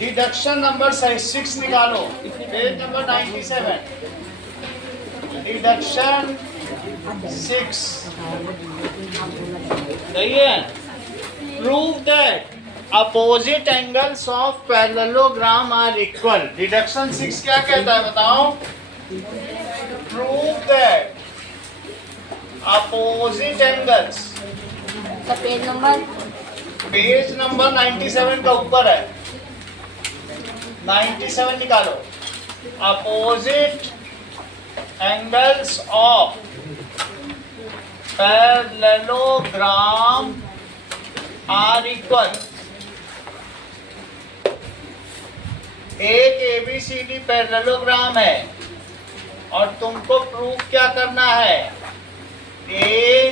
Deduction number 6 निकालो, page number 97। Deduction 6 सही है। Prove that opposite angles of parallelogram are equal. Deduction 6 क्या कहता है बताओ? Prove that opposite angles, page number 97 का ऊपर है, 97 निकालो। Opposite angles of parallelogram are equal. एक एबीसीडी पैरेललोग्राम है और तुमको प्रूफ क्या करना है? A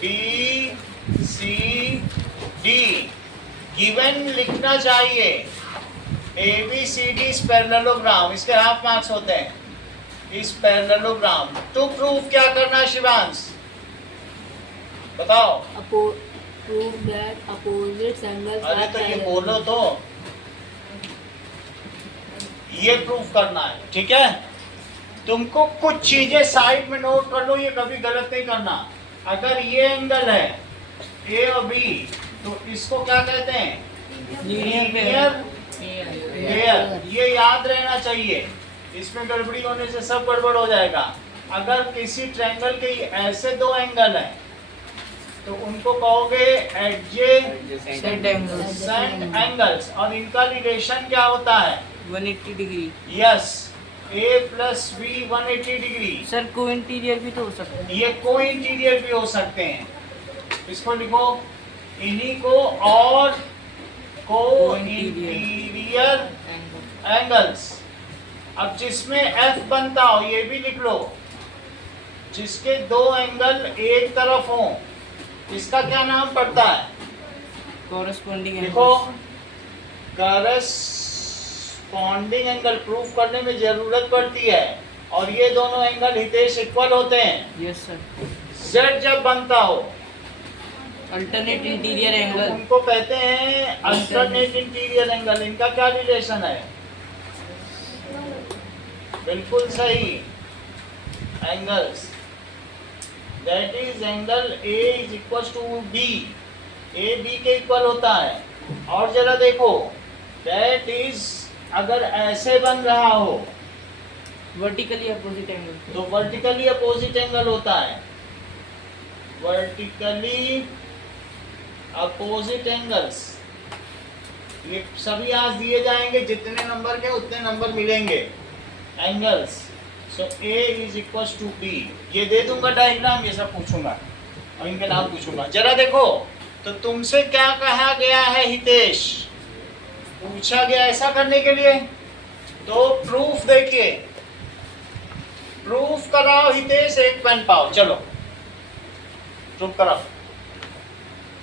B C D given लिखना चाहिए। ए बी सी डी इस पैरेललोग्राम, इसके हाफ मार्क्स होते हैं। इस पैरेललोग्राम टू प्रूफ क्या करना है शिवांश बताओ? Prove that opposite angles. अरे तो ये बोलो तो, ये प्रूफ करना है, ठीक है। तुमको कुछ चीजें साइड में नोट कर लो, ये कभी गलत नहीं करना। अगर ये एंगल है ए और बी तो इसको क्या कहते हैं? Linear pair. ये याद रहना चाहिए, इसमें गड़बड़ी होने से सब गड़बड़ हो जाएगा। अगर किसी ट्रायंगल के ऐसे दो एंगल हैं तो उनको कहोगे एडजेसेंट एंगल्स, और इनका रिलेशन क्या होता है? 180 डिग्री। यस, ए प्लस बी 180 डिग्री। सर को इंटीरियर भी तो हो सकता है। ये को इंटीरियर भी हो सकते हैं। इसको लिखो, इन्हीं को और को इंटीरियर एंगल्स। अब जिसमें एफ बनता हो ये भी लिख लो, जिसके दो एंगल एक तरफ हो, इसका क्या नाम पड़ता है? कॉरेस्पॉन्डिंग देखो, कॉरेस्पॉन्डिंग एंगल प्रूफ करने में जरूरत पड़ती है। और ये दोनों एंगल हितेश इक्वल होते हैं। Yes sir. जेड जब बनता हो अल्टरनेट इंटीरियर एंगल, उनको कहते हैं अल्टरनेट इंटीरियर एंगल। इनका क्या रिलेशन है? बिल्कुल सही, angles that is angle A is equal to B. A B के इक्वल होता है। और जरा देखो, दैट इज अगर ऐसे बन रहा हो वर्टिकली अपोजिट एंगल, तो वर्टिकली अपोजिट एंगल होता है। वर्टिकली अपोजिट एंगल्स ये सभी आज दिए जाएंगे, जितने नंबर के उतने नंबर मिलेंगे। Angles, so A is equal to B. ये दे दूंगा डायग्राम, ये सब पूछूंगा और इनके नाम पूछूंगा। जरा देखो, तो तुमसे क्या कहा गया है हितेश? पूछा गया ऐसा करने के लिए, तो प्रूफ देखिए, प्रूफ कराओ हितेश। एक पेन पाओ, चलो प्रूफ कराओ।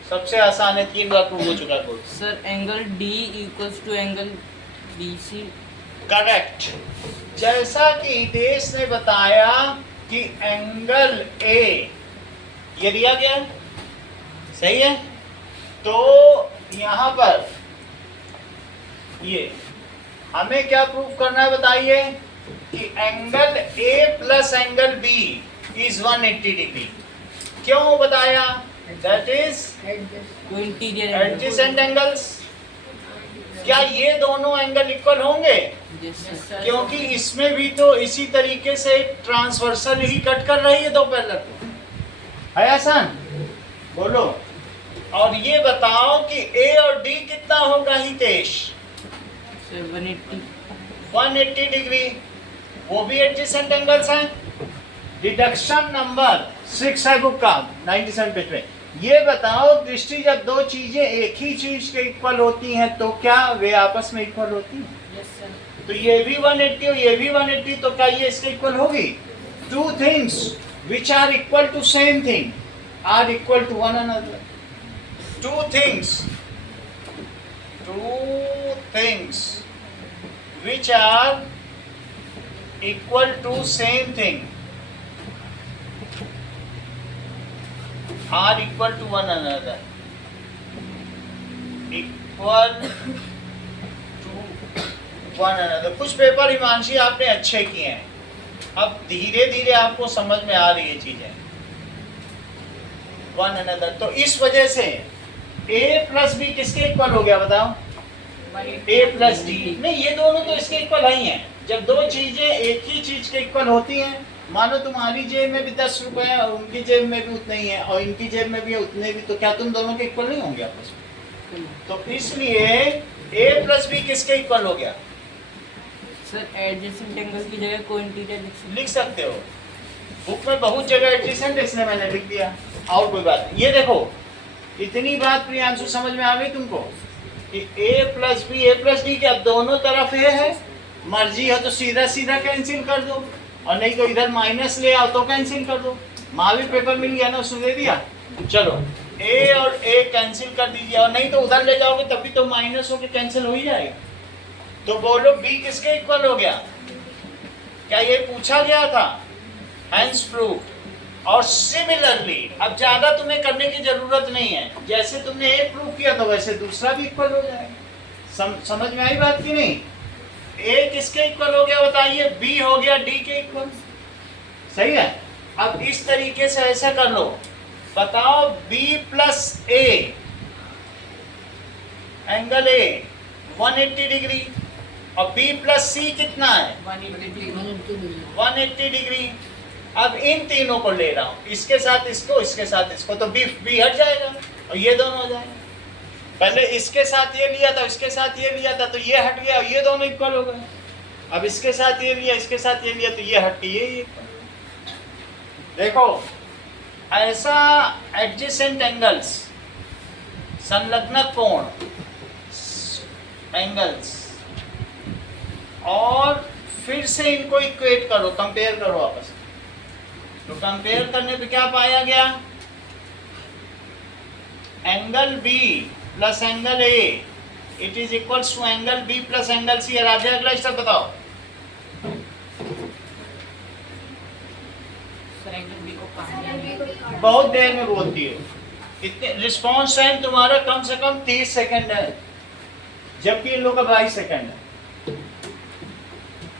सबसे आसान है, 3 बार प्रूफ हो चुका है। Sir angle D equals to angle B C. Correct. जैसा कि हितेश ने बताया कि एंगल ए ये दिया गया, सही है। तो यहां पर ये हमें क्या प्रूफ करना है बताइए? कि angle A plus angle B is 180 degree. क्यों बताया? That is interior adjacent angles. क्या ये दोनों एंगल इक्वल होंगे? क्योंकि इसमें भी तो इसी तरीके से ट्रांसवर्सल ही कट कर रही है दो पैरेलल को, है आसान? बोलो। और ये बताओ कि ए और डी कितना होगा हितेश? 180 डिग्री। वो भी एडजेसेंट एंगल्स हैं। डिडक्शन नंबर 6 है बुक का 97 पेज पे। ये बताओ, दृष्टि जब दो चीजें एक ही चीज के इक्वल होती हैं तो क्या वे आपस में इक्वल होती हैं? Yes sir. तो ये भी 180 और ये भी 180, तो क्या ये इसके इक्वल होगी? Two things which are equal to same thing are equal to one another. Two things which are equal to same thing are equal to one another. Equal to one another. कुछ paper Himanshi आपने अच्छे किए हैं, अब धीरे धीरे आपको समझ में आ रही है चीजें। वन अनदर, तो इस वजह से a प्लस बी किसके इक्वल हो गया बताओ? a plus D. नहीं, ये दोनों तो इसके इक्वल ही हैं। जब दो चीजें एक ही चीज के इक्वल होती हैं, मानो तुम्हारी जेब में भी 10 रुपए है और उनकी जेब में भी उतने ही है और इनकी जेब में भी उतने भी, तो क्या तुम दोनों के इक्वल नहीं होंगे आपस में? तो इसलिए a प्लस बी किसके इक्वल हो गया? सर एडजेसेंट एंगल की जगह कोई इंटीरियर लिख सकते हो, बुक में बहुत जगह एडजेसेंट, इसलिए मैंने लिख दिया, और कोई बात नहीं। ये देखो, इतनी बात प्रियांशु समझ में आ गई तुमको कि a plus B a plus D, क्या दोनों तरफ a है? मर्जी है तो सीधा सीधा कैंसिल कर दो, और नहीं तो इधर माइनस ले आओ तो कैंसिल कर दो। महावीर पेपर मिल गया ना, उसने दे दिया। चलो a और a कैंसिल कर दीजिए, और नहीं तो उधर ले जाओगे तभी तो माइनस होके कैंसिल हो ही जाएगा। तो बोलो b किसके इक्वल हो गया? क्या ये पूछा गया था? Hence proved. और सिमिलरली, अब ज्यादा तुम्हें करने की जरूरत नहीं है, जैसे तुमने a प्रूव किया तो वैसे दूसरा भी इक्वल हो जाएगा। समझ में आई बात की नहीं? a किसके इक्वल हो गया बताइए? b हो गया d के इक्वल। सही है। अब इस तरीके से ऐसा कर लो, बताओ b plus a angle a 180 degree और b प्लस c कितना है? 180 डिग्री। अब इन तीनों को ले रहा हूं, इसके साथ इसको, इसके साथ इसको, तो b हट जाएगा और ये दोनों हो जाएंगे। पहले इसके साथ ये लिया था, इसके साथ ये लिया था, तो ये हट गया और ये दोनों इक्वल हो गए। अब इसके साथ ये लिया, इसके साथ ये लिया, तो ये हट के ये इक्वल। देखो, ऐसा एडजेसेंट एंगल्स, संलग्न कोण एंगल्स, और फिर से इनको इक्वेट करो, कंपेयर करो आपस में। तो कंपेयर करने पे क्या पाया गया? Angle B plus angle A it is equals to angle B plus angle C। आगे अगला स्टेप बताओ। सर एंगल बी को कहाँ? बहुत देर में बोलती है, इतने रिस्पॉन्स टाइम तुम्हारा कम से कम 30 सेकंड है, जबकि इन लोग का 22 सेकंड है।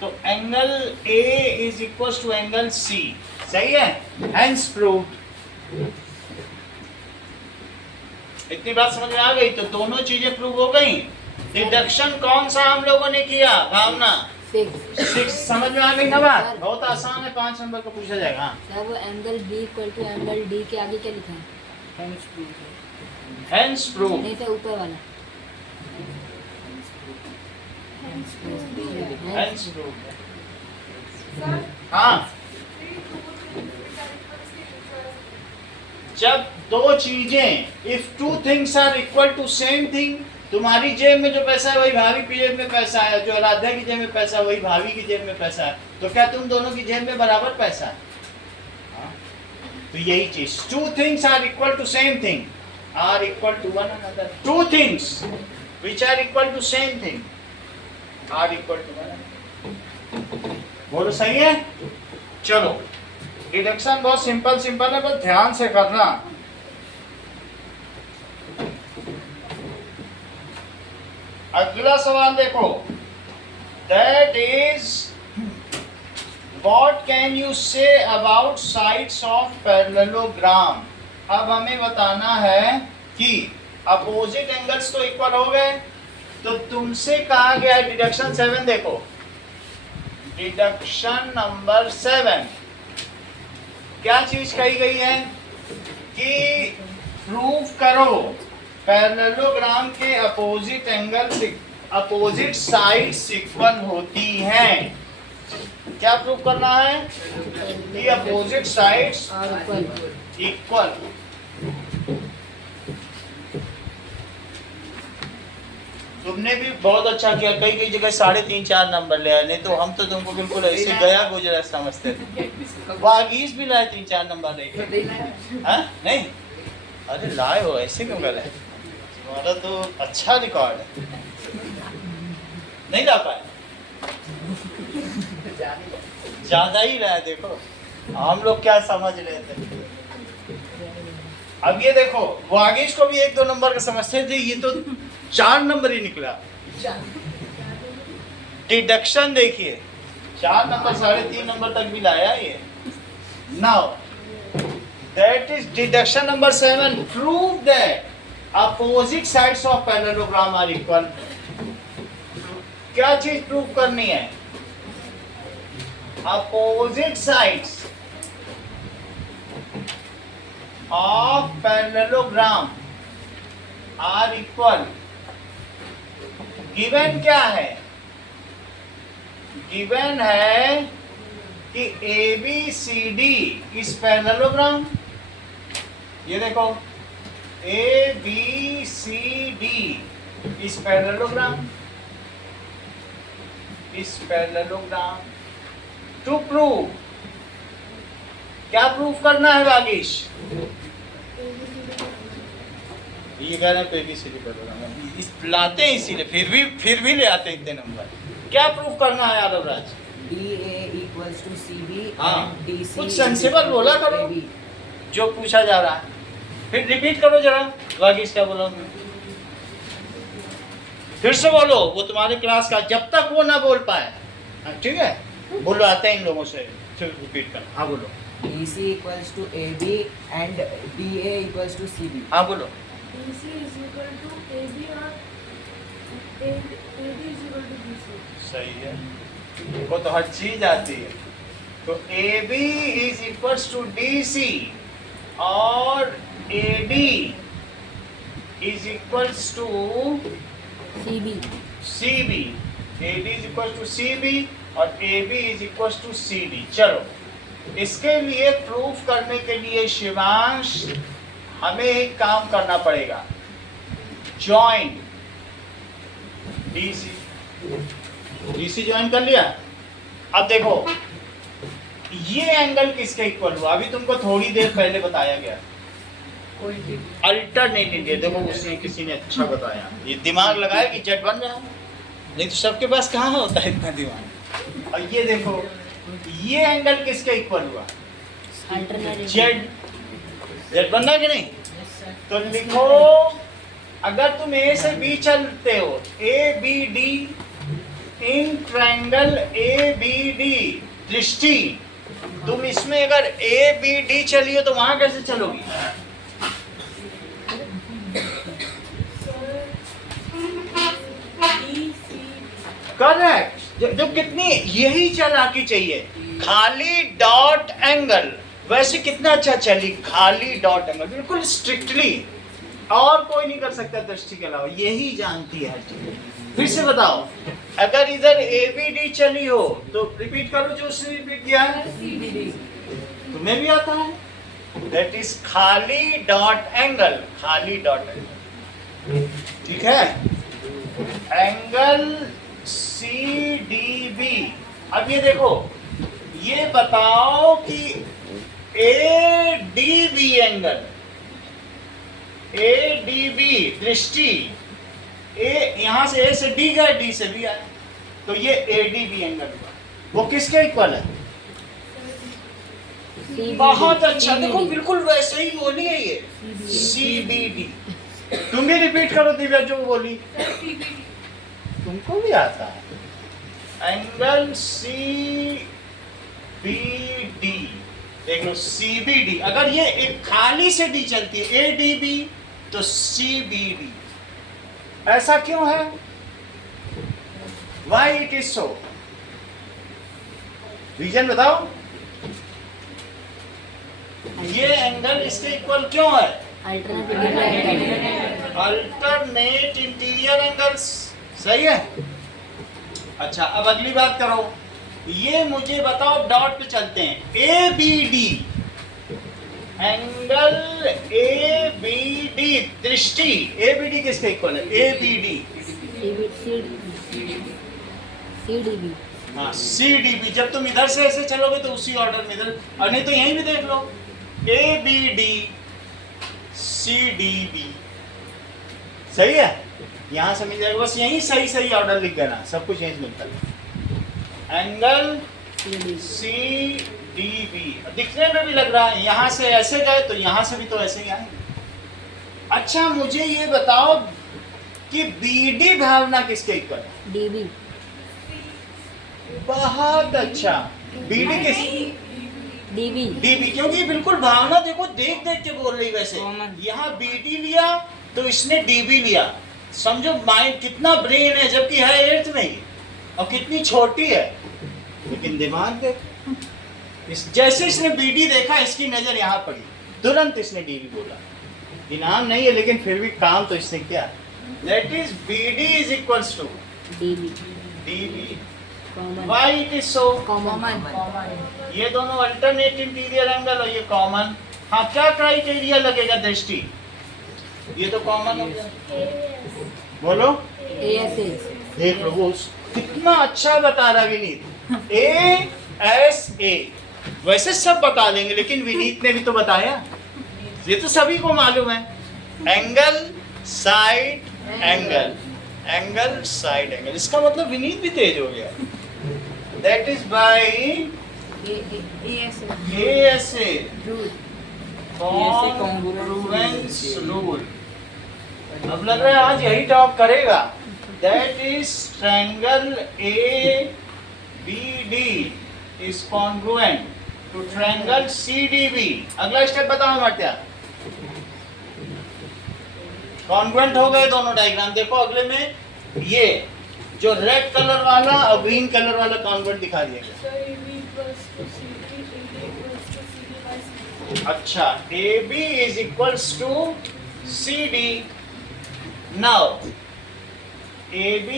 तो angle A is equal to angle C। सही है, हेंस प्रूव्ड। इतनी बात समझ में आ गई? तो दोनों चीजें प्रूव हो गई। डिडक्शन कौन सा हम लोगों ने किया? भावना 6 समझ में आ गई ना बात? बहुत आसान है, 5 नंबर का पूछा जाएगा। हाँ सर, वो angle B equal to angle D के आगे क्या लिखा है? Hence proved. Hence proved. नहीं सर, ऊपर वाला हेंस प्रूव्ड। हाँ, जब दो चीजें, if two things are equal to same thing, तुम्हारी जेब में जो पैसा है वही भाभी की जेब में पैसा है, जो आराध्या की जेब में पैसा है वही भाभी की जेब में पैसा है, तो क्या तुम दोनों की जेब में बराबर पैसा है? हाँ? तो यही चीज, two things are equal to same thing are equal to one another. Two things which are equal to same thing are equal to one another. बोलो सही है? चलो, डिडक्शन बहुत सिंपल है, बस ध्यान से करना। अगला सवाल देखो, that is what can you say about sides of parallelogram. अब हमें बताना है कि अपोजिट एंगल्स तो इक्वल हो गए, तो तुमसे कहा गया है डिडक्शन 7। देखो, डिडक्शन नंबर 7 क्या चीज कही गई है कि प्रूव करो पैरेललोग्राम के opposite angle, opposite sides equal होती हैं। क्या प्रूव करना है? कि अपोजिट साइड्स इक्वल। तुमने भी बहुत अच्छा किया, कई कई जगह 3.5-4 नंबर ले आए, नहीं तो हम तो तुमको बिल्कुल ऐसे गया गुजरा समझते थे। वागीश भी लाए 3-4 नंबर लेके। हाँ? नहीं, अरे लाए हो, ऐसे क्यों कर रहे? तुम्हारा तो अच्छा रिकॉर्ड है। नहीं ला पाए, ज्यादा ही लाया। देखो हम लोग क्या समझ लेते। अब ये देखो, वागीश को भी 1-2 नंबर का समझते थे, ये तो 4 नंबर ही निकला। डिडक्शन देखिए 4 नंबर 3.5 नंबर तक भी लाया ये। Now that is deduction number 7, prove that opposite sides of parallelogram are equal. क्या चीज प्रूव करनी है? Opposite sides of parallelogram are equal. Given क्या है? गिवन है कि ABCD इस पैरेललोग्राम, ये देखो ABCD इस पैरेललोग्राम, इस पैरेललोग्राम। टू प्रूव, क्या प्रूव करना है वागिश? ये कह रहे हैं ABCD पैरेललोग्राम इस लाते हैं, इसीलिए फिर भी ले आते हैं इतने नंबर। क्या प्रूव करना है यादव राज? DA equals to CB हाँ, and DC कुछ सेंसिबल बोला करो AB। जो पूछा जा रहा है। फिर रिपीट करो जरा, वागिश क्या बोला? फिर से बोलो, वो तुम्हारे क्लास का, जब तक वो ना बोल पाए। हाँ, ठीक है, बोलो आते हैं इन लोगों से, फिर रिपीट कर। हाँ बोलो। DC equals to AB and DA equals to CB। हाँ बोलो। DC is equal to AB और AB is equal to BC। सही है, वो तो हर चीज आती है। तो AB is equals to DC और AD is equals to CB। CB। AD is equals to CB और AB is equals to CD। चलो, इसके लिए प्रूफ करने के लिए शिवांश हमें एक काम करना पड़ेगा। जॉइन DC ज्वाइन कर लिया। अब देखो ये एंगल किसके इक्वल हुआ? अभी तुमको थोड़ी देर पहले बताया गया, अल्टरनेट इंडिया। देखो उसने किसी ने अच्छा बताया, ये दिमाग लगाया कि जेड बन रहा है, नहीं तो सबके पास कहाँ होता है इतना दिमाग। और ये देखो ये एंगल किसके इक्वल हुआ? जेड बन रहा कि नहीं? तो लिखो, अगर तुम A से B चलते हो, ABD इन ट्रायंगल ABD दृष्टि, तुम इसमें अगर ABD चलिए तो वहां कैसे चलोगी? करेक्ट। जो कितनी यही चालाकी चाहिए, खाली डॉट एंगल। वैसे कितना अच्छा चली, खाली डॉट एंगल, बिल्कुल स्ट्रिक्टली, और कोई नहीं कर सकता दृष्टि के अलावा, यही जानती है हर चीज। फिर से बताओ, अगर इधर ABD चली हो तो रिपीट करो जो उसने रिपीट किया है, तुम्हें भी आता है। दैट इज खाली डॉट एंगल, खाली डॉट एंगल, ठीक है। Angle CDB। अब ये देखो, ये बताओ कि ADB एंगल, ADB दृष्टि, यहां से A से D गया, D से B आया, तो ये ADB एंगल हुआ। वो किसके इक्वल है? बहुत अच्छा, देखो बिल्कुल वैसे ही बोली है ये, CBD। तुम भी रिपीट करो दिव्या जो बोली, तुमको भी आता है। एंगल CBD, देख लो CBD, अगर ये एक खाली से D चलती है ADB तो CBD। ऐसा क्यों है? Why it is so? Reason बताओ। ये एंगल इसके इक्वल क्यों है? अल्टरनेट इंटीरियर एंगल्स, सही है। अच्छा, अब अगली बात करो, ये मुझे बताओ, डॉट पे चलते हैं, ABD एंगल ABD दृष्टि, ABD किसके इक्वल है? ABD CDB। हाँ CDB। जब तुम इधर से ऐसे चलोगे तो उसी ऑर्डर में इधर, और नहीं तो यहीं भी देख लो, ABD CDB, सही है। यहाँ से मिल जाएगा, बस यही सही ऑर्डर लिख देना, सब कुछ यहीं मिलता है। एंगल CDB दिखने में भी लग रहा है, यहाँ से ऐसे गए तो यहाँ से भी तो ऐसे ही आएंगे। अच्छा, मुझे ये बताओ कि BD भावना किसके इक्वल है? DB। बहुत अच्छा। बीडी किस डीबी डीबी, क्योंकि बिल्कुल भावना देखो देख देख के बोल रही वैसे। यहाँ बीडी लिया तो इसने डीबी लिया। समझो माइंड कितना ब्रेन है, जबकि है एर्थ में ही, और कितनी छोटी है, लेकिन दिमाग देख। जैसे इसने बीडी देखा इसकी नजर यहाँ पड़ी, तुरंत इसने डीबी बोला। इनाम नहीं है लेकिन फिर भी काम तो इसने किया। That is BD is equals to DB DB. Common why it is so? Common ये दोनों अल्टरनेट इंटीरियर एंगल और ये कॉमन। हाँ, क्या क्राइटेरिया लगेगा दृष्टि? ये तो कॉमन हो गया। बोलो। एएसए देख लो वो कितना अच्छा बता रहा विनीत। ए एस ए वैसे सब बता देंगे, लेकिन विनीत ने भी तो बताया, ये तो सभी को मालूम है। Angle side angle, angle side angle, इसका मतलब विनीत भी तेज हो गया। That is by ASA congruence rule. अब लग रहा है आज यही टॉप करेगा। That is triangle A B D is congruent to triangle C D B. अगला स्टेप बताओ मर्त्या। कॉन्ग्रुएंट हो गए दोनों डायग्राम। देखो अगले में ये जो रेड कलर वाला और ग्रीन कलर वाला कॉन्ग्रुएंट दिखा दिया गया। So AB equals to CD, AD equals to CD by CD. अच्छा, AB is equals to CD. Now, AB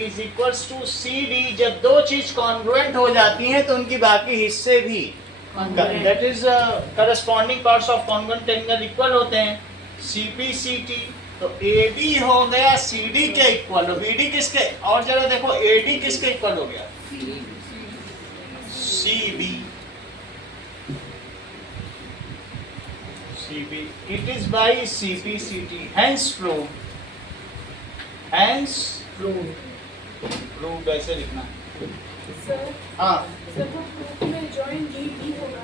is equals to CD. जब दो चीज कॉन्ग्रुएंट हो जाती हैं तो उनकी बाकी हिस्से भी that is corresponding parts of congruent triangle equal होते हैं। CP CT, तो AD हो गया CD के इक्वल, BD किसके, और जरा देखो AD किसके इक्वल हो गया? CB। CB, it is by CP CT, hence proved, hence proved ऐसे लिखना। Sir, हाँ, sir वो proof में join DB होगा।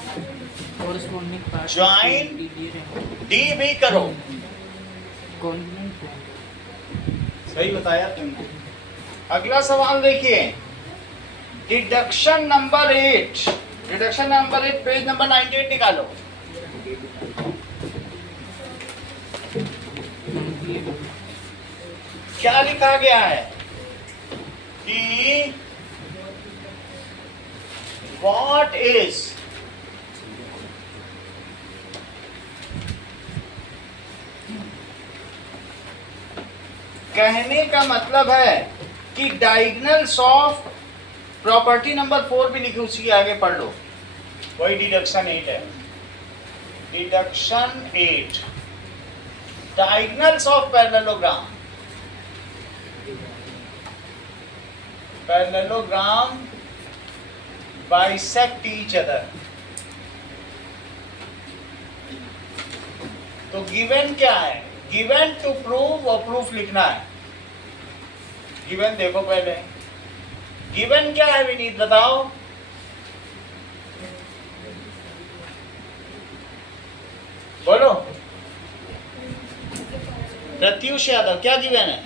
corresponding part Join D भी करो। कॉन्ग्रुएंट सही बताया तुमने। अगला सवाल देखिए, deduction number 8। Deduction number 8 page number 98 निकालो। क्या लिखा गया है कि व्हाट इज कहने का मतलब है कि डायगोनल्स ऑफ प्रॉपर्टी नंबर 4 भी लिखी, उसी के आगे पढ़ लो, वही डिडक्शन 8 है। Deduction 8 diagonals of parallelogram. Parallelogram bisect each other. तो गिवन क्या है? गिवन टू प्रूव और प्रूफ लिखना है। गिवन देखो पहले, गिवन क्या है विनीत बताओ? बोलो। प्रत्युष यादव क्या गिवन है?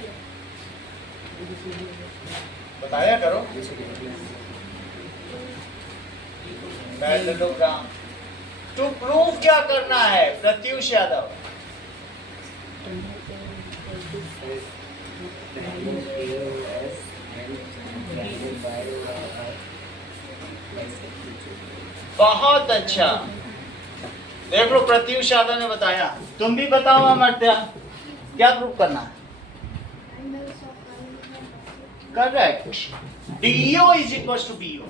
बताया करो। पैरेललोग्राम टू प्रूव क्या करना है प्रत्युष यादव? बहुत अच्छा, देख लो प्रत्युष यादव ने बताया। तुम भी बताओ अमर्त्या, क्या प्रूव करना है? Angles of parallelogram. Correct. DO is equal to BO।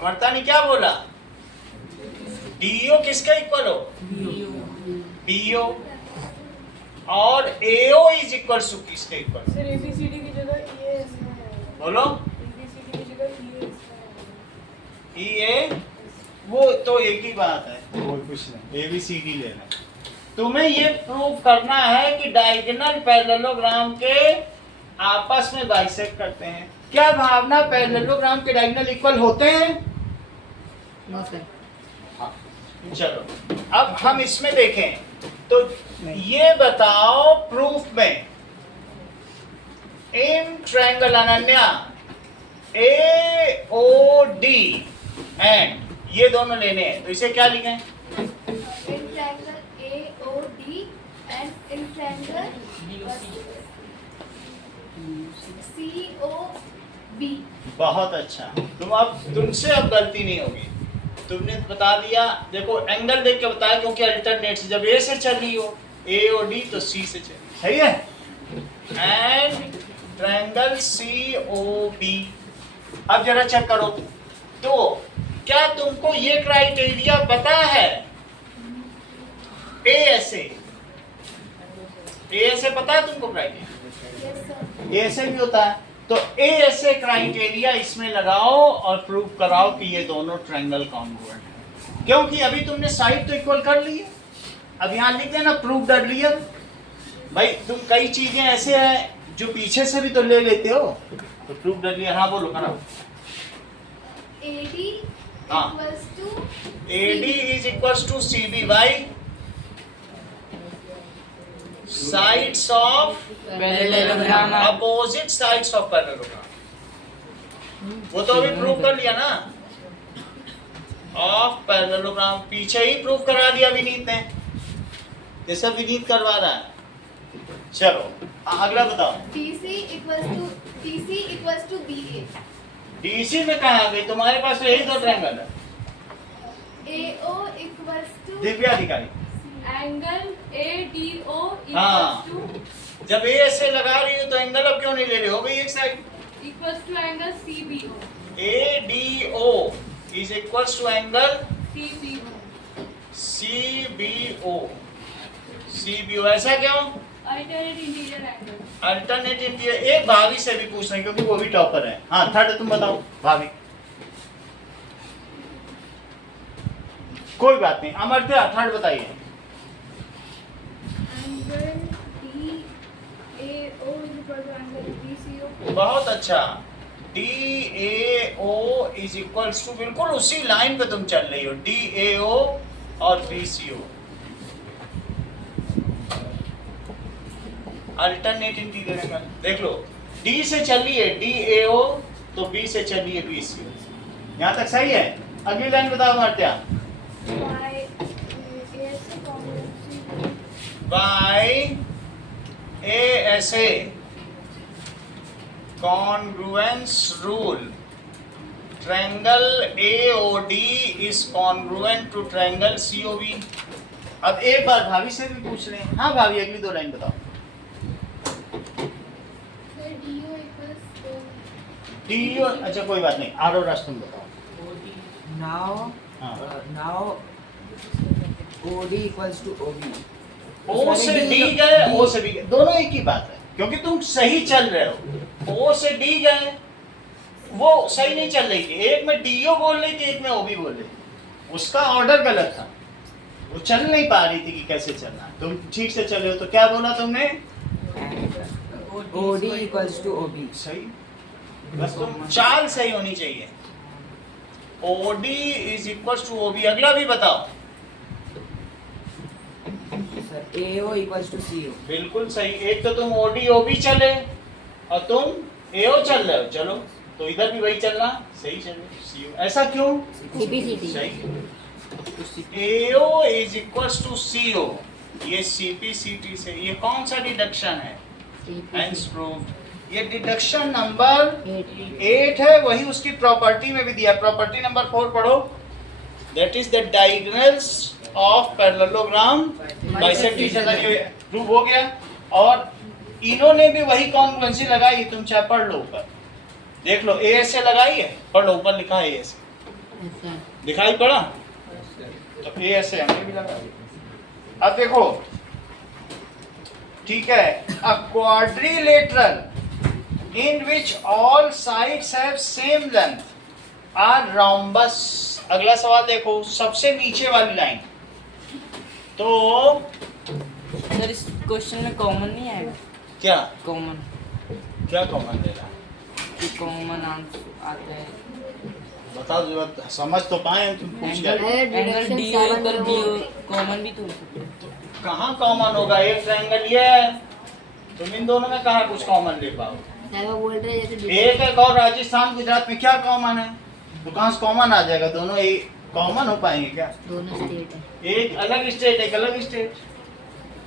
Amarta ने क्या बोला? DO किसका इक्वल हो? BO। और AO इज इक्वल टू किसके इक्वल? Sir ABCD की जगह EAS है। बोलो। ABCD की जगह EAS है। EA वो तो एक ही बात है, और कुछ नहीं। ABCD लेना। तुम्हें ये प्रूव करना है कि डायगोनल पैरेललोग्राम के आपस में बाइसेक्ट करते हैं। क्या भावना पैरेललोग्राम के डायगोनल इक्वल होते हैं? No sir. हाँ, चलो अब हम इसमें देखें तो ये बताओ प्रूफ में in triangle Ananya AOD and ये दोनों लेने हैं, तो इसे क्या लिखें? In triangle AOD and in triangle COB. बहुत अच्छा, तुमसे अब गलती नहीं होगी। तुमने बता दिया, देखो एंगल देख के बताया, क्योंकि अल्टरनेट से जब ए से चली हो AOD तो C से चली, सही है। And triangle COB। अब जरा चेक करो, तो क्या तुमको ये क्राइटेरिया पता है? ASA पता है तुमको क्राइटेरिया? Yes, sir. ऐसे भी होता है, तो ऐसे क्राइटेरिया इसमें लगाओ और प्रूव कराओ कि ये दोनों ट्रायंगल कॉन्ग्रुएंट है, क्योंकि अभी तुमने साइड तो इक्वल कर ली है। अब यहाँ लिख देना प्रूव्ड अर्लियर। भाई तुम कई चीजें ऐसे हैं जो पीछे से भी तो ले लेते हो, तो प्रूव्ड अर्लियर। हाँ बोलो कराओ। AD हाँ। equals to AD is equals to CB by sides of parallelogram opposite sides of parallelogram। वो तो अभी प्रूव कर लिया ना, ऑफ पैरेललोग्राम पीछे ही प्रूव करा दिया विनीत ने, ये सब विनीत करवा रहा है। चलो अगला बताओ। DC equals to BA. DC में कहाँ आ गई? तुम्हारे पास तो यही दो ट्रायंगल है। AO equals to दिव्या अधिकारी, angle ADO हाँ। equals to जब ए ऐसे लगा रही हो तो एंगल अब क्यों नहीं ले रही हो गई एक side? angle CBO. ADO is equals to angle CBO. CBO। ऐसा क्यों? Alternate interior angle. Alternate interior. एक भाभी से भी पूछ रहे हैं क्योंकि वो भी टॉपर है। हाँ थर्ड तुम बताओ भाभी। कोई बात नहीं, अमरत्या थर्ड बताइए। Angle DAO is equal to angle BCO. बहुत अच्छा, DAO is equals to, बिल्कुल उसी लाइन पे तुम चल रही हो, DAO और BCO। अल्टरनेट इंटीरियर एंगल देख लो, D से चली है DAO, तो B से चली है BCO। यहाँ तक सही है। अगली लाइन बताओ Amartya. By ASA congruence rule, triangle AOD is congruent to triangle COB। अब एक बार भाभी से भी पूछ रहे हैं। हाँ भाभी अगली दो लाइन बताओ। DO equals to DO, अच्छा कोई बात नहीं, आरो राज तुम बताओ। now हाँ। now OD equals to OB। O से D गए, O से B गए, दोनों एक ही बात है, क्योंकि तुम सही चल रहे हो। O से D गए, वो सही नहीं चल रही थी, एक में DO बोल रही थी, एक में OB बोल रही थी, उसका ऑर्डर गलत था, वो चल नहीं पा रही थी कि कैसे चलना है। तुम ठीक से चले हो, तो क्या बोला तुमने? OD equals to OB। सही, बस तुम चाल सही होनी चाहिए। OD is equals to OB। अगला भी बताओ। Sir AO equals to CO। बिल्कुल सही, एक तो तुम OD OB चले और तुम AO चल रहे हो, चलो तो इधर भी वही चलना, सही चलो CO। ऐसा क्यों? CPCT। सही, AO is equals to CO, ये CPCT से, ये कौन सा डिडक्शन है? Hence proved। ये डिडक्शन नंबर 8 है, वही उसकी प्रॉपर्टी में भी दिया। प्रॉपर्टी नंबर 4 पढ़ो। That is the diagonals of parallelogram bisect each other. ये प्रूव हो गया, और इन्होंने भी वही कॉन्ग्रुएंसी लगाई। तुम चाहे पढ़ लो, ऊपर देख लो, ए से लगाई है, पढ़ लो, ऊपर लिखा है ए से, दिखाई पड़ा? तो ए से हमने भी लगा दिया। अब देखो, ठीक है, अ quadrilateral in which all sides have same length are rhombus। अगला सवाल देखो, सबसे नीचे वाली लाइन। तो सर इस क्वेश्चन में कॉमन नहीं आएगा? क्या कॉमन क्या कॉमन दे रहा है? कि कॉमन आंसर आते हैं। बताओ, जरा समझ तो पाए तुम पूछ एंगल गए। एंगल डी ऊपर बी कॉमन भी तो हो सकता है। कहाँ कॉमन होगा? एक ट्रायंगल ये है, तुम इन दोनों में कहाँ कुछ कॉमन ले पाओ? सर वो बोल रहे हैं जैसे एक एक और राजस्थान गुजरात में क्या कॉमन है? तो कहाँ से कॉमन आ जाएगा? दोनों एक कॉमन हो पाएंगे क्या? दोनों स्टेट है। एक अलग स्टेट, एक अलग स्टेट,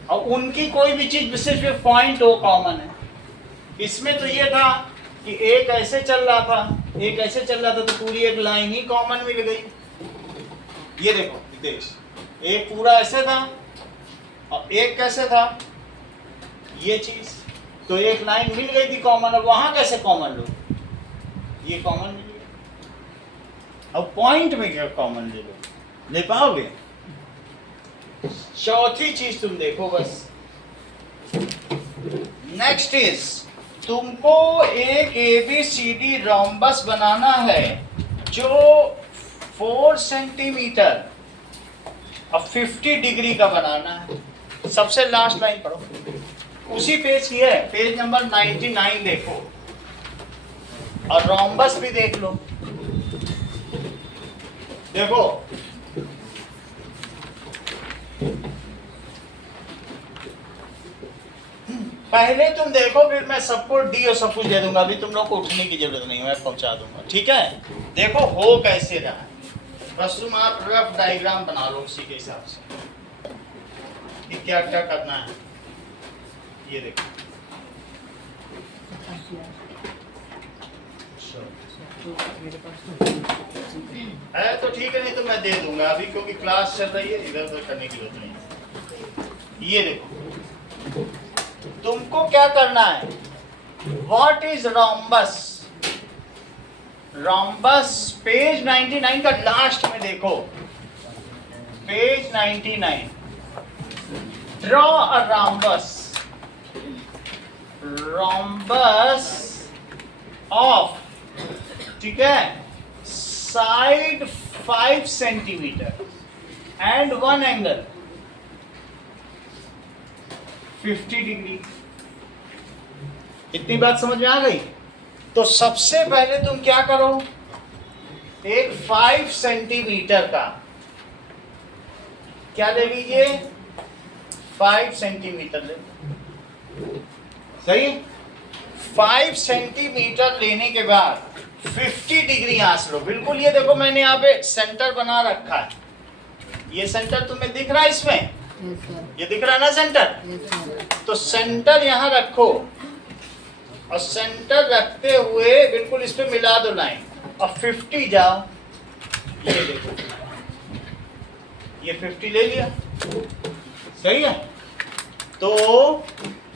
और उनकी कोई भी चीज सिर्फ एक पॉइंट हो कॉमन है। इसमें तो ये था कि एक ऐसे चल रहा था, एक ऐसे चल रहा था, तो पूरी एक लाइन ही कॉमन मिल गई। ये देखो हितेश, एक पूरा ऐसे था और एक कैसे था, ये चीज, तो एक लाइन मिल गई थी कॉमन। अब वहां कैसे कॉमन लो? ये कॉमन मिल गया। अब पॉइंट में क्या कॉमन ले लो? ले पाओगे? चौथी चीज तुम देखो बस। नेक्स्ट इज, तुमको एक ABCD रोम्बस बनाना है जो 4 सेंटीमीटर और 50 डिग्री का बनाना है। सबसे लास्ट लाइन पढ़ो, उसी पेज की है, पेज नंबर 99 देखो, और रोम्बस भी देख लो। देखो पहले तुम देखो, फिर मैं सबको डी और सब कुछ दे दूंगा। अभी तुम लोग को उठने की जरूरत नहीं है, मैं पहुंचा दूंगा, ठीक है? देखो हो कैसे रहा है, बस तुम आप रफ डायग्राम बना लो उसी के हिसाब से कि क्या क्या करना है। ये देखो, है तो ठीक है, नहीं तो मैं दे दूंगा अभी, क्योंकि क्लास चल रही है, इधर उधर करने की जरूरत नहीं है। ये देखो, तुमको क्या करना है? What is rhombus? Rhombus page 99 का लास्ट में देखो, page 99, draw a rhombus, rhombus of, ठीक है, side 5 centimetre and one angle 50 degree. इतनी बात समझ में आ गई? तो सबसे पहले तुम क्या करो, एक 5 सेंटीमीटर का क्या ले लीजिए, 5 सेंटीमीटर ले, सही? 5 सेंटीमीटर लेने के बाद 50 डिग्री आंच लो। बिल्कुल ये देखो, मैंने यहाँ पे सेंटर बना रखा है, ये सेंटर तुम्हें दिख रहा है इसमें? यस सर, ये दिख रहा है ना सेंटर? Yes sir. तो सेंटर यहाँ रखो, और सेंटर रखते हुए बिल्कुल इस पे मिला दो लाइन, और 50 जाओ। ये देखो, ये 50 ले लिया, सही है? तो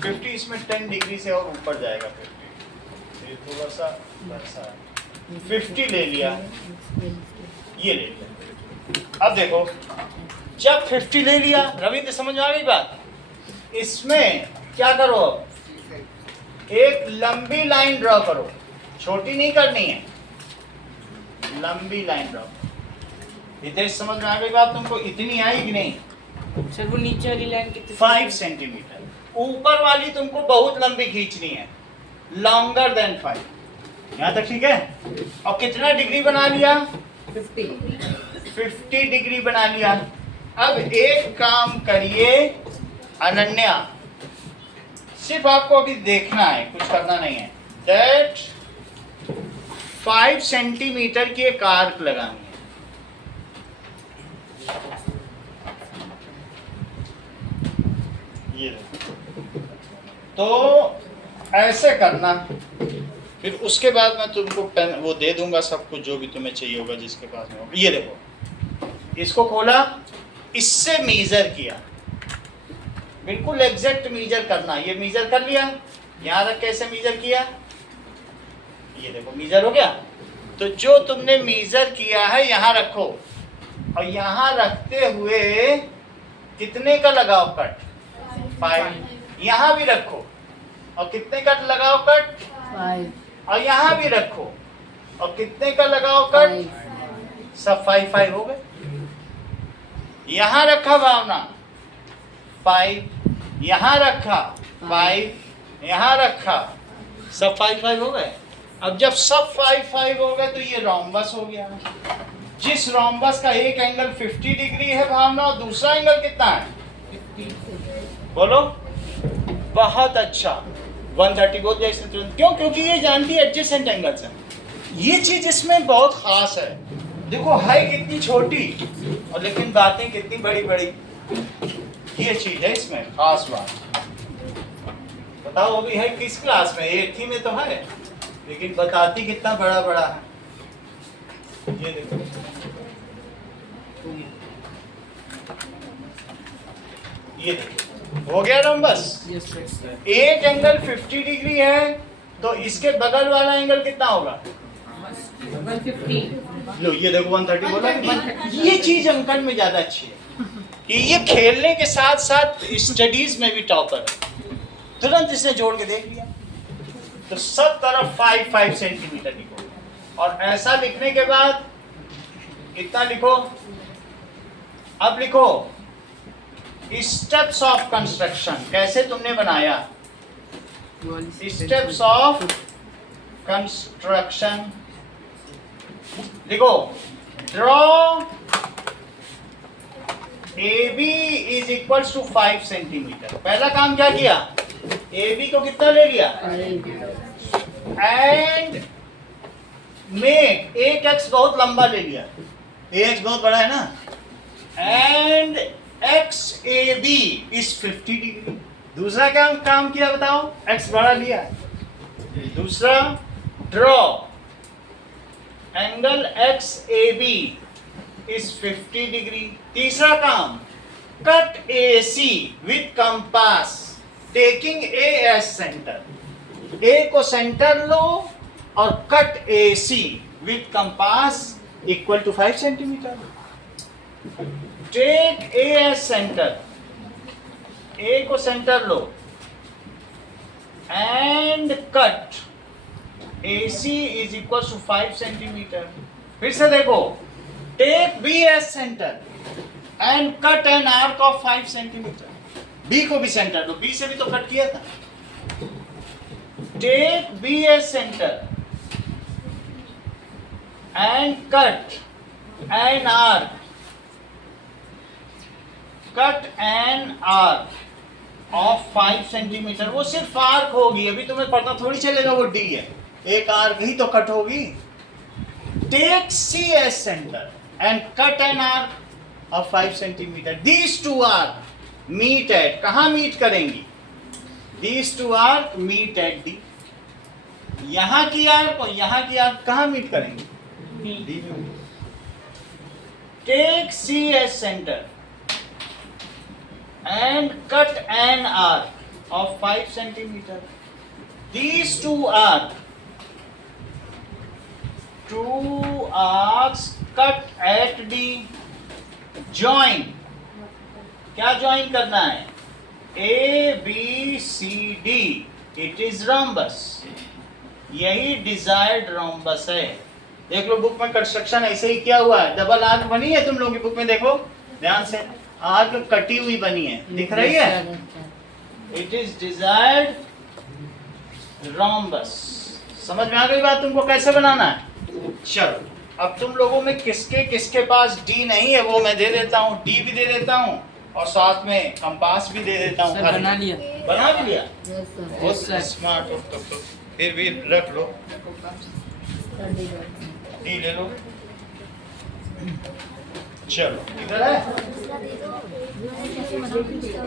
50 इसमें 10 डिग्री से और ऊपर जाएगा 50, ये थोड़ा सा वैसा 50 ले लिया, ये ले लिया। अब देखो, जब 50 ले लिया, रविंद्र समझ में आ गई बात? इसमें क्या करो, एक लंबी लाइन ड्रॉ करो, छोटी नहीं करनी है, लंबी लाइन ड्रॉ। हितेश समझ में आ गई बात तुमको? इतनी आई कि नहीं? सर वो नीचे वाली लाइन कितनी? 5 सेंटीमीटर। ऊपर वाली तुमको बहुत लंबी खींचनी है, लॉन्गर देन 5। यहाँ तक ठीक है? और कितना डिग्री बना लिया? 50 डिग्री बना लिया। अब एक काम करिए अनन्या, सिर्फ आपको अभी देखना है, कुछ करना नहीं है। दैट 5 सेंटीमीटर की एक आर्क लगानी है। ये तो ऐसे करना, फिर उसके बाद मैं तुमको पेन वो दे दूंगा, सब कुछ जो भी तुम्हें चाहिए होगा जिसके पास में होगा। ये देखो, इसको खोला, इससे मेजर किया, बिल्कुल एग्जैक्ट मेजर करना। ये मेजर कर लिया, यहाँ रख कैसे मेजर किया, ये देखो मेजर हो गया। तो जो तुमने मेजर किया है यहाँ रखो, और यहाँ रखते हुए कितने का लगाओ कट? 5। यहाँ भी रखो, और कितने का लगाओ कट? 5। और यहाँ भी रखो, और कितने का लगाओ कट? सब 5 5 हो गए। यहाँ रखा भावना 5, यहाँ रखा 5, यहाँ रखा, सब 5 5 हो गए। अब जब सब 5 5 हो गए तो ये रोम्बस हो गया। जिस रोम्बस का एक एंगल 50 डिग्री है भावना, और दूसरा एंगल कितना है? बोलो। बहुत अच्छा, 130 बोथ जाए तुरंत। क्यों? क्योंकि ये जानती है एडजेसेंट एंगल्स है। ये चीज इसमें बहुत खास है। देखो है कितनी छोटी और लेकिन बातें कितनी बड़ी बड़ी, ये चीज है इसमें खास बात। बताओ अभी है किस क्लास में? 8th में तो है, लेकिन बताती कितना बड़ा बड़ा है। ये देखो ये देखो हो गया रम्बस। Yes, sir. एक एंगल 50 डिग्री है तो इसके बगल वाला एंगल कितना होगा? 150. लो ये देखो 130 बोला। ये चीज अंकल में ज्यादा अच्छी है कि ये खेलने के साथ साथ स्टडीज में भी टॉपर है। तुरंत इसने जोड़ के देख लिया। तो सब तरफ 5 सेंटीमीटर लिखो और ऐसा लिखने के बाद कितना लिखो? अब लिखो स्टेप्स ऑफ कंस्ट्रक्शन, कैसे तुमने बनाया। स्टेप्स ऑफ कंस्ट्रक्शन लिखो। Draw AB is equal to 5 centimetre. पहला काम क्या किया? AB को कितना ले लिया? एंड मेक एक एक्स बहुत लंबा ले लिया, एक्स बहुत बड़ा है ना, एंड XAB इज 50 डिग्री। दूसरा क्या काम किया बताओ? x बड़ा लिया। दूसरा draw angle XAB is 50 degree. तीसरा काम cut AC with compass taking A as centre. A को सेंटर लो और cut AC with compass equal to 5 centimetre. Take A as centre, A को सेंटर लो and cut AC is equal to 5 centimetre. फिर से देखो, take B as centre and cut an arc of 5 centimetre. B को भी centre लो, B से भी तो कट किया था। Take B as centre and cut an arc, cut an arc of 5 centimetre. वो सिर्फ आर्क होगी, अभी तुम्हें पता थोड़ी चलेगा वो डी है, एक आर्क ही तो कट होगी। Take C as centre and cut an arc of 5 centimetre. These two arc meet at, कहाँ मीट करेंगी? These two arc meet at D. यहां की आर्क और यहां की आर्क कहाँ मीट करेंगे? डी में। Take C as centre and cut an arc of 5 centimeter. These two arcs cut at D. Join. क्या join करना है? A B C D. It is rhombus. यही desired rhombus है। देख लो बुक में कंस्ट्रक्शन ऐसे ही किया हुआ है। डबल आर्क बनी है, तुम लोगों की बुक में देखो ध्यान से, आर्क कटी हुई बनी है, दिख रही है? It is desired rhombus. समझ में आ गई बात तुमको कैसे बनाना है? चलो अब तुम लोगों में किसके किसके पास डी नहीं है वो मैं दे देता हूँ, डी भी दे देता हूँ और साथ में कंपास भी दे देता हूँ। बना लिया। बना भी लिया? Yes, sir. बहुत स्मार्ट हो तुम तो। फिर भी रख लो, डी ले लो। चलो इधर है।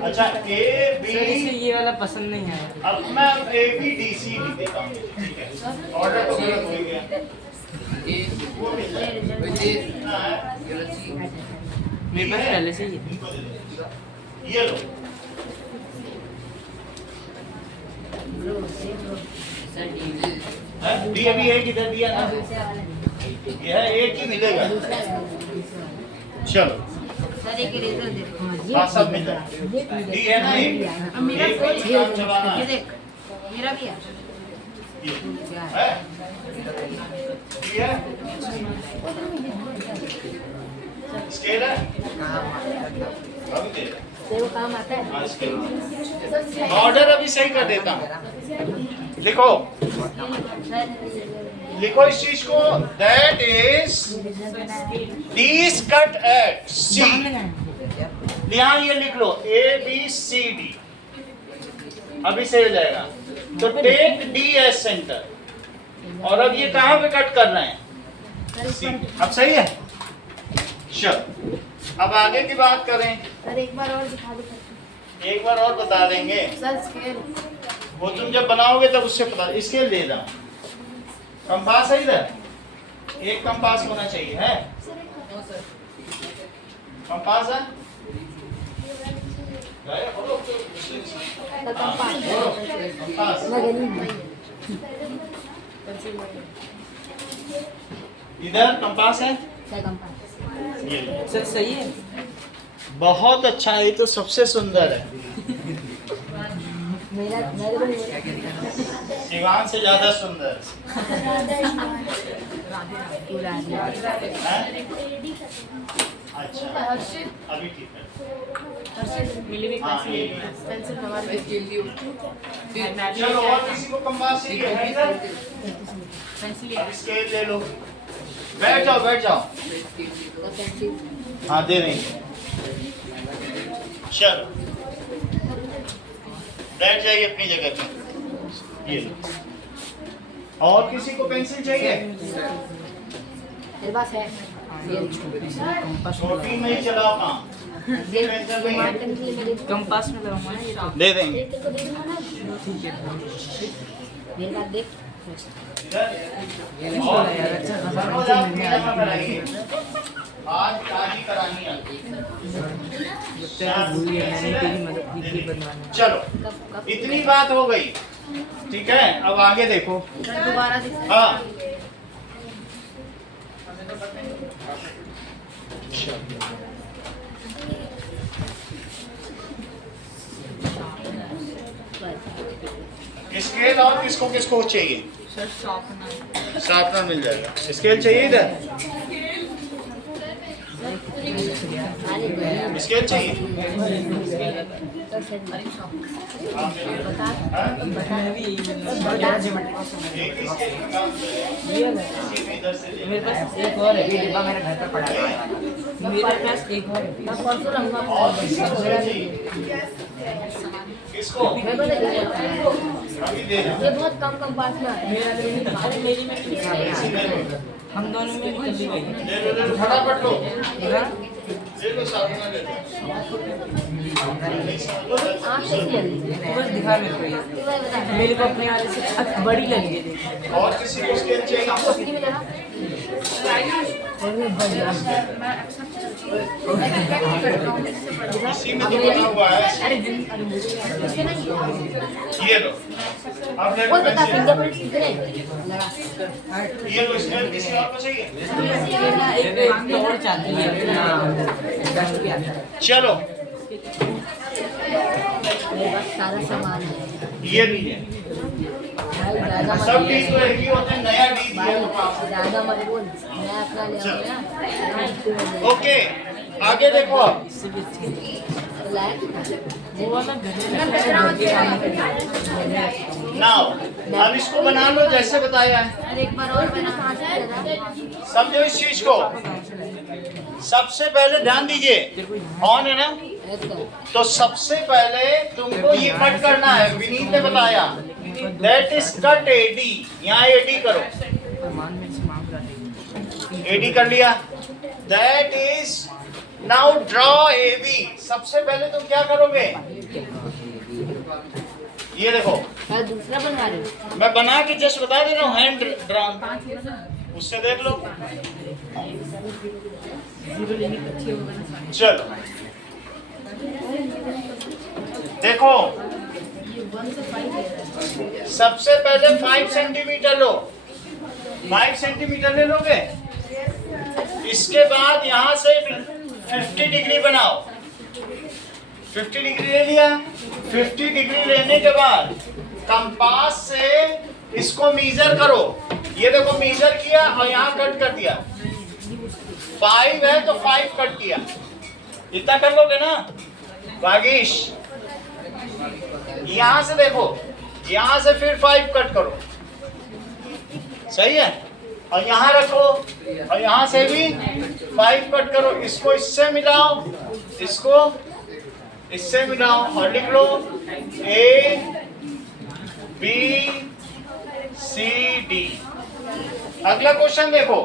अच्छा ए बी, सर इसे ये वाला पसंद नहीं आया। अब मैं ए बी डी सी लिख देता हूँ। ठीक है, ऑर्डर तो गलत हो गया। वो मिल जाएगा। मेरे पास पहले से ही है। ये लो। डी अभी एक इधर दिया ना, यह एक ही मिलेगा। चलो सर एक इरेजर देखो। हाँ सब मिल जाए। डी है ना एक, मेरा एक ही काम चलाना ये है। देख, मेरा भी है। है? डी है? स्केल है? अभी दे दे। वो काम आता है। हाँ, स्केल। ऑर्डर अभी सही कर देता हूँ। लिखो लिखो इस चीज को, that is these cut at C. यहाँ ये लिख लो A B C D, अभी सही हो जाएगा। तो टेक डी एज सेंटर, और अब ये कहाँ पे कट कर रहे हैं? सी। अब सही है? चलो अब आगे की बात करें। सर एक बार और दिखा दो। एक बार और बता देंगे, सर स्केल। वो तुम जब बनाओगे तब उससे पता। स्केल दे दो। कंपास है इधर, एक कंपास होना चाहिए है। कंपास है? कंपास। इधर कंपास है। ये लो। सर सही है। बहुत अच्छा है, ये तो सबसे सुंदर है। शिवान से ज्यादा सुंदर है? अच्छा अभी ठीक है। हाँ, ये भी है। चलो और किसी को कंपास चाहिए इधर? अब स्केल ले लो। बैठ जाओ बैठ जाओ। हाँ दे रही हूँ। चलो बैठ जाइए अपनी जगह पे। ये लो। और किसी को पेंसिल चाहिए? मेरे पास है। छोटी नहीं चलाओ काम। पेंसिल नहीं है? कंपास में लगाऊंगा ना ये तो। दे देंगे। मेरे पास देख। इधर और रोज आप जमा कराइए। आज ताजी करानी है। चलो इतनी बात हो गई, ठीक है। अब आगे देखो। दोबारा दिखा। हाँ स्केल और किसको किसको चाहिए? Sir sharpener. शार्पनर मिल जाएगा। स्केल चाहिए इधर? स्केल चाहिए? एक ही स्केल का काम करें। किसी भी इधर से ले। मेरे पास एक और है, ये डिब्बा मेरे घर पर पड़ा है। मेरे पास एक और है। और किसी को चाहिए? किसको? अभी दे रहा ये बहुत कम पास में आता है। मेरी में हम दोनों में निकल गई। ले लो फटाफट लो। ले लो शार्पनर ले लो। आप कैसी लगी? बस दिखा मेरे को ये। मेरे को अपने वाले से बड़ी लगी है देखो। और किसी को स्केल चाहिए? कितनी में लगा? इसी में तो बना हुआ है। ये लो। अब ले लो वो बता पेंसिल। फिंगरप्रिंट कितने लगा? ये लो स्केल किसी और को चाहिए? एक और चाहती है। चलो मेरे पास सारा सामान है। ये लीजिए। भाई ज्यादा मत सब डी तो एक ही होते हैं, नया डी दिया तो आप। ज्यादा मत बोल। मैं अपना ले आऊंगा। ओके आगे देखो अब। वो वाला घर नाउ अब इसको बना लो जैसे बताया है। एक बार और बना। समझो इस चीज को। सबसे पहले ध्यान दीजिए, ऑन है ना? तो सबसे पहले तुमको ये कट करना है। विनीत ने बताया दैट इज कट एडी। यहाँ एडी करो। एडी कर लिया। That is now draw AB. सबसे पहले तुम क्या करोगे? ये देखो मैं दूसरा बनवा रही हूँ। मैं बना के जस्ट बता दे रहा हूँ। हैंड ड्रॉन उससे देख लो। चलो देखो सबसे पहले 5 सेंटीमीटर लो। 5 सेंटीमीटर ले लोगे। इसके बाद यहाँ से 50 डिग्री बनाओ। 50 डिग्री ले लिया। 50 डिग्री लेने के बाद कंपास से इसको मीजर करो। ये देखो मीजर किया और यहाँ कट कर दिया। 5 है तो 5 कट किया। इतना कर लोगे ना बागीश? यहाँ से देखो, यहाँ से फिर 5 कट करो। सही है? और यहाँ रखो और यहाँ से भी 5 कट करो। इसको इससे मिलाओ, इसको इससे मिलाओ और लिख लो A बी सी डी। अगला क्वेश्चन देखो,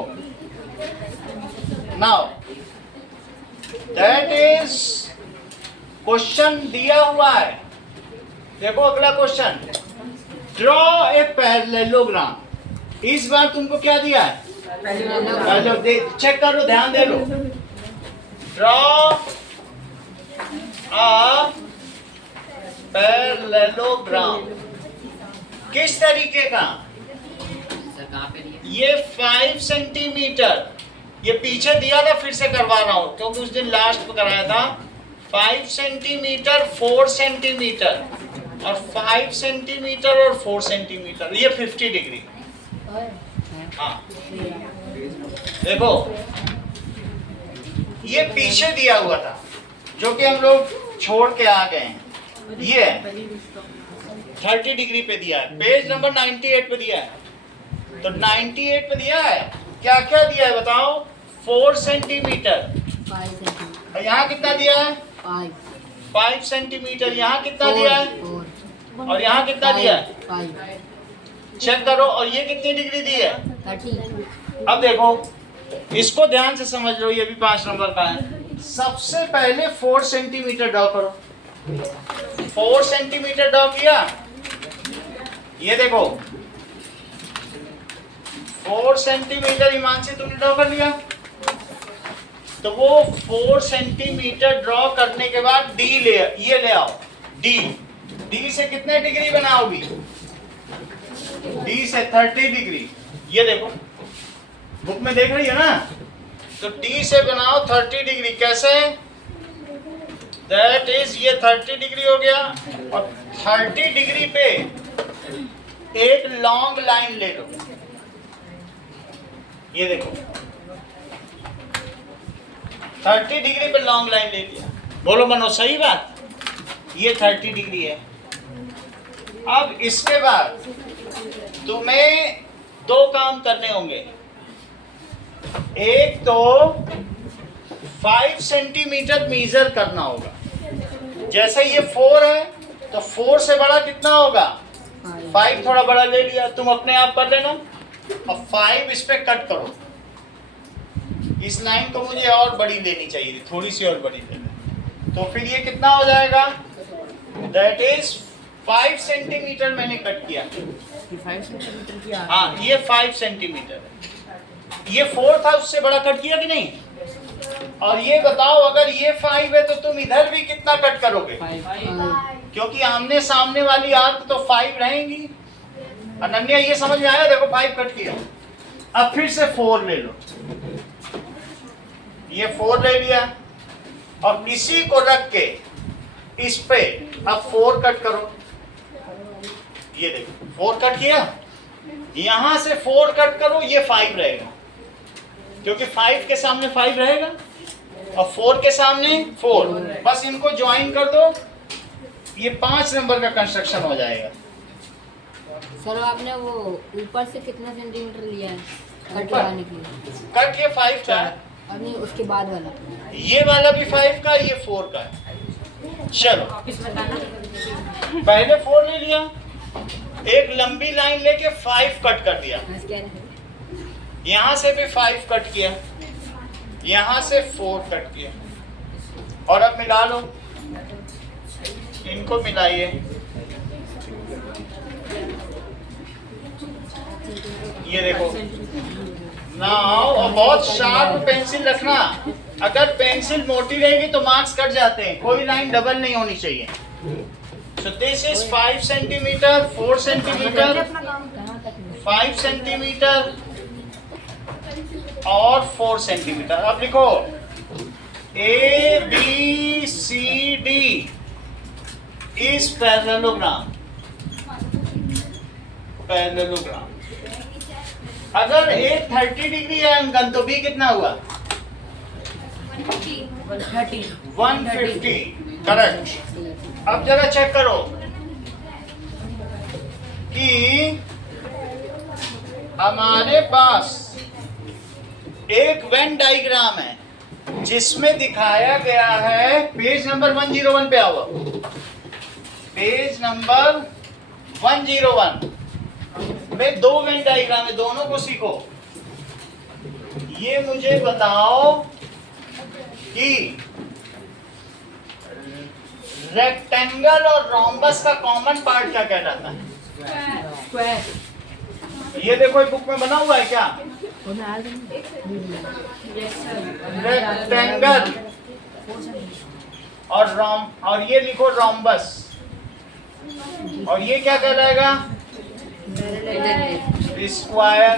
नाउ दैट इज क्वेश्चन दिया हुआ है। देखो अगला क्वेश्चन, ड्रॉ ए पैरेललोग्राम। इस बार तुमको क्या दिया है? चेक करो, ध्यान दे लो। ड्रॉ अ पैरेललोग्राम, किस तरीके का? ये 5 सेंटीमीटर, ये पीछे दिया था, फिर से करवा रहा हूं क्योंकि उस दिन लास्ट में कराया था। 5 सेंटीमीटर, 4 सेंटीमीटर और 5 सेंटीमीटर और 4 सेंटीमीटर, ये 50 डिग्री। हाँ देखो, ये पीछे दिया हुआ था जो कि हम लोग छोड़ के आ गए हैं। ये 30 डिग्री पे दिया है, पेज नंबर 98 पे दिया है। तो 98 पे दिया है, क्या क्या दिया है बताओ? 4 सेंटीमीटर, 5 सेंटीमीटर, यहाँ कितना दिया है? 5 सेंटीमीटर, यहाँ कितना दिया है? 4 और यहाँ कितना दिया है? 5 चेक करो। और ये कितनी डिग्री दी है? 30। अब देखो, इसको ध्यान से समझ लो, ये भी 5 नंबर का है। सबसे पहले 4 सेंटीमीटर ड्रॉ करो। 4 सेंटीमीटर ड्रॉ किया, ये देखो 4 सेंटीमीटर हिमांशी तुमने ड्रॉ कर लिया। तो वो 4 सेंटीमीटर ड्रॉ करने के बाद डी ये ले आओ। डी से कितने डिग्री बनाओगी? डी से 30 डिग्री। ये देखो बुक में देख रही है ना, तो डी से बनाओ 30 डिग्री। कैसे? दैट इज ये 30 डिग्री हो गया, और 30 डिग्री पे एक लॉन्ग लाइन ले लो। ये देखो 30 डिग्री पे लॉन्ग लाइन ले लिया। बोलो मनो, सही बात? ये 30 डिग्री है। अब इसके बाद तुम्हें 2 काम करने होंगे। एक तो 5 सेंटीमीटर मेजर करना होगा। जैसे ये 4 है तो 4 से बड़ा कितना होगा? 5 थोड़ा बड़ा ले लिया, तुम अपने आप कर लेना। अब 5 इस पे कट करो। इस लाइन को मुझे और बड़ी लेनी चाहिए थी, थोड़ी सी और बड़ी लेना। तो फिर ये कितना हो जाएगा? दैट इज 5 सेंटीमीटर मैंने कट किया। 5 सेंटीमीटर की हाँ, ये 5 सेंटीमीटर है। ये 4 था, उससे बड़ा कट किया कि नहीं? और ये बताओ, अगर ये 5 है तो तुम इधर भी कितना कट करोगे? क्योंकि आमने सामने वाली आर्क तो 5 रहेंगी। अनन्या, ये समझ में आया? देखो 5 कट किया। अब फिर से 4 ले लो। ये 4 ले लिया, और इसी को रख के इस पे अब 4 कट करो। ये देखो 4 कट किया, यहां से 4 कट करो, ये 5 रहेगा क्योंकि 5 के सामने 5 रहेगा और 4 के सामने 4। बस इनको ज्वाइन कर दो, ये 5 नंबर का कंस्ट्रक्शन हो जाएगा। सर आपने वो ऊपर से कितना सेंटीमीटर लिया है कट लगाने के लिए? कट ये 5 का है, और नहीं उसके बाद वाला? ये वाला भी 5 का, ये 4 का है। चलो पहले 4 ले लिया, एक लंबी लाइन लेके 5 कट कर दिया। यहाँ से भी 5 कट किया, यहाँ से 4 कट किया, और अब मिला लो, इनको मिलाइए। ये देखो नाउ, और बहुत शार्प पेंसिल रखना। अगर पेंसिल मोटी रहेगी तो मार्क्स कट जाते हैं। कोई लाइन डबल नहीं होनी चाहिए। So this is 5 centimetre, 4 centimetre, 5 centimetre और 4 सेंटीमीटर। अब लिखो A B C D is parallelogram. Parallelogram. अगर A 30 डिग्री है अंकन, तो B कितना हुआ? 150। करेक्ट। अब जरा चेक करो कि हमारे पास एक वेन डायग्राम है जिसमें दिखाया गया है, पेज नंबर 101 पे आओ। पेज नंबर 101 में दो वेन डायग्राम है, दोनों को सीखो। ये मुझे बताओ कि रेक्टेंगल और रोम्बस का कॉमन पार्ट क्या कहलाता है? स्क्वायर। ये देखो एक बुक में बना हुआ है क्या? रेक्टेंगल और ये लिखो रोम्बस, और ये क्या कहलाएगा? स्क्वायर।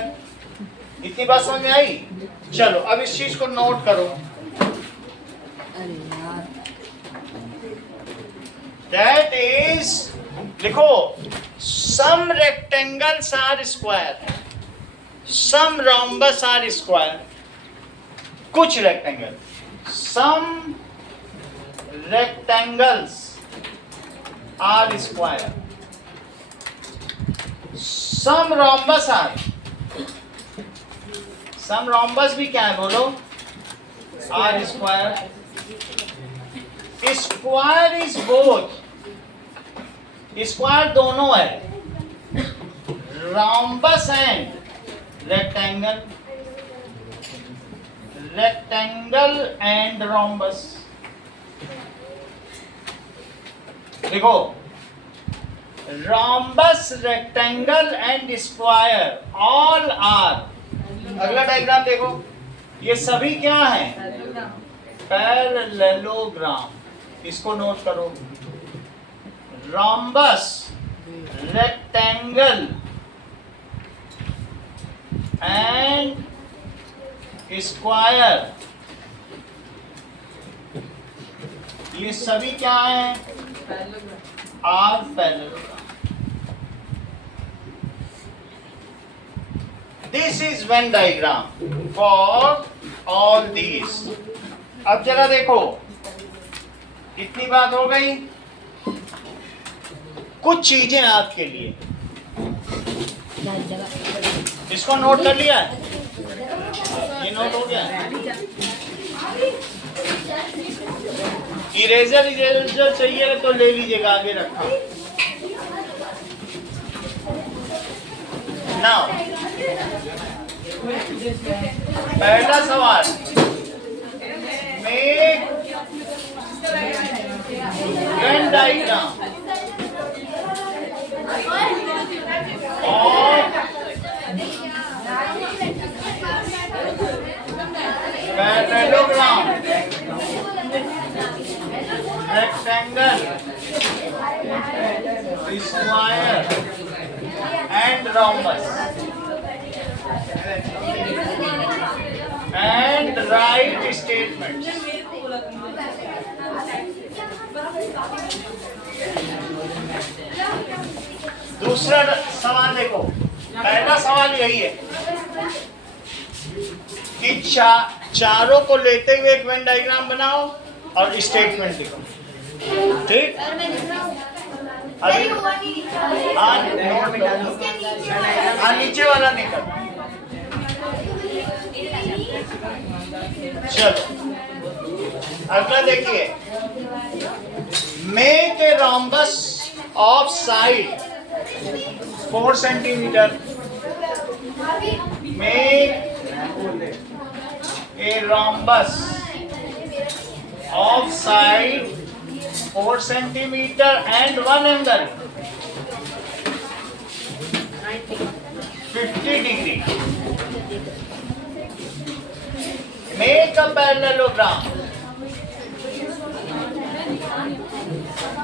इतनी बात समझ में आई? चलो अब इस चीज को नोट करो। अरे यार दैट इज, लिखो, some rectangles are square, some rhombus are square. कुछ rectangle, some rectangles are square, some rhombus are, some rhombus भी क्या है बोलो? Are square. Square is both, square दोनों है, rhombus and rectangle, rectangle and rhombus. देखो, rhombus, rectangle and square all are. अगला diagram देखो, ये सभी क्या है? पैरेललोग्राम। इसको नोट करो। रोम्बस, रेक्टेंगल एंड स्क्वायर, ये सभी क्या है? Are parallelogram. This is Venn diagram for all these. अब जरा देखो, इतनी बात हो गई। कुछ चीजें आपके लिए, इसको नोट कर लिया है? ये नोट हो गया? इरेजर चाहिए तो ले लीजिएगा, आगे रखा। नाउ पहला सवाल, make Venn diagram of parallelogram, rectangle, square and rhombus, and write statements. दूसरा सवाल देखो, पहला सवाल यही है कि चारों को लेते हुए एक वेन डायग्राम बनाओ और स्टेटमेंट लिखो। ठीक? अभी नीचे वाला नहीं करना। चलो अगला देखिए, make a rhombus of side 4 centimetre. Make a rhombus of side 4 centimetre and one angle 50 degree. Make a parallelogram.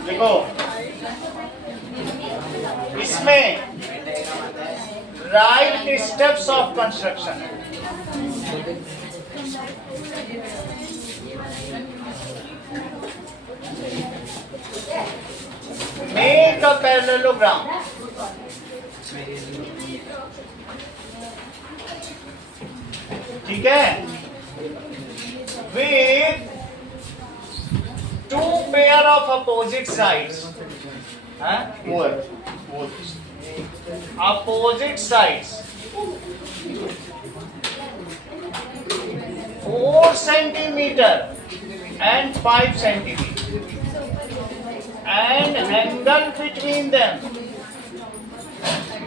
देखो, इसमें write the steps of construction. Make a parallelogram. ठीक है? With 2 pair of opposite sides. Opposite sides. 4 centimeter and 5 centimeter. And angle between them